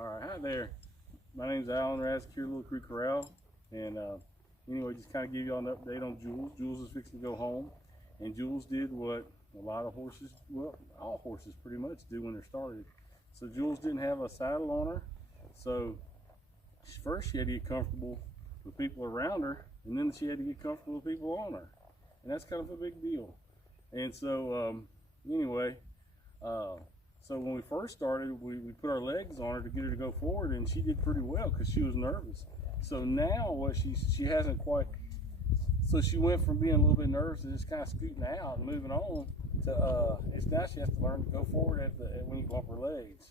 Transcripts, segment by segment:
All right, hi there. My name's Alan Razak here, Little Creek Corral, and anyway, just kind of give y'all an update on Jules. Jules is fixing to go home, and Jules did what a lot of horses, well, all horses pretty much do when they're started. So Jules didn't have a saddle on her, so first she had to get comfortable with people around her, and then she had to get comfortable with people on her, and that's kind of a big deal. And so anyway, so when we first started, we put our legs on her to get her to go forward, and she did pretty well because she was nervous. So now what she hasn't quite, so she went from being a little bit nervous and just kind of scooting out and moving on to it's now she has to learn to go forward when you go up her legs.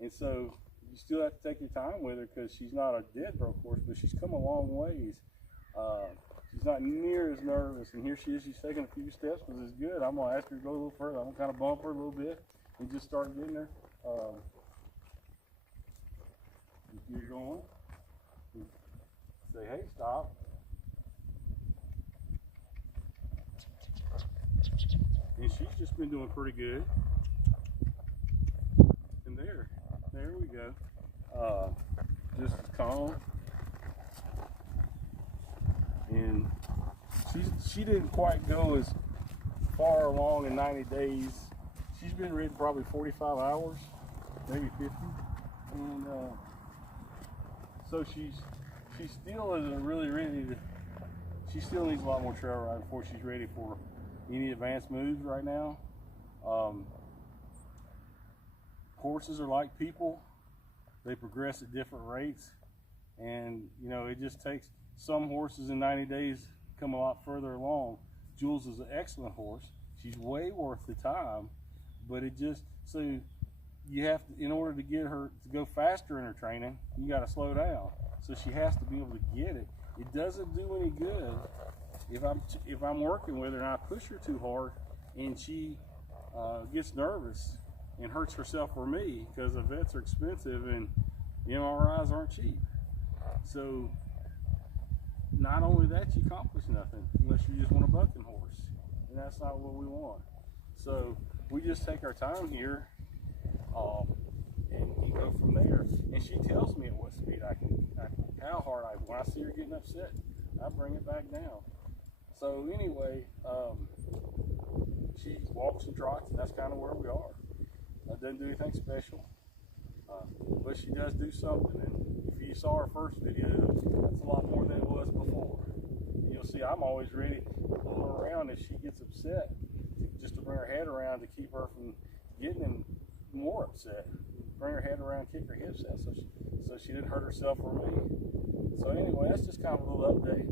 And so you still have to take your time with her because she's not a dead broke horse, but she's come a long ways. She's not near as nervous, and here she is. She's taking a few steps, which is good. I'm gonna ask her to go a little further. I'm gonna kind of bump her a little bit and just start getting her. Keep going. Say, hey, stop. And she's just been doing pretty good. And there we go. Just as calm. And she didn't quite go as far along in 90 days. She's been ridden probably 45 hours, maybe 50. And so she still isn't really ready to, she still needs a lot more trail ride before she's ready for any advanced moves right now. Horses are like people. They progress at different rates. And you know, it just takes some horses in 90 days come a lot further along. Jules is an excellent horse. She's way worth the time, but it just, so you have to, in order to get her to go faster in her training, you got to slow down. So she has to be able to get it. It doesn't do any good if I'm working with her and I push her too hard and she gets nervous and hurts herself or me, because the vets are expensive and the MRIs aren't cheap. So not only that, you accomplish nothing unless you just want a bucking horse, and that's not what we want. So we just take our time here and go from there. And she tells me at what speed I can how hard when I see her getting upset, I bring it back down. So anyway, she walks and trots, and that's kind of where we are. Doesn't do anything special, but she does do something. And if you saw her first video, that's a lot more than it was before. You'll see I'm always ready to pull her around if she gets upset, just to bring her head around to keep her from getting more upset. Bring her head around, kick her hips out so she didn't hurt herself or me. So anyway, that's just kind of a little update.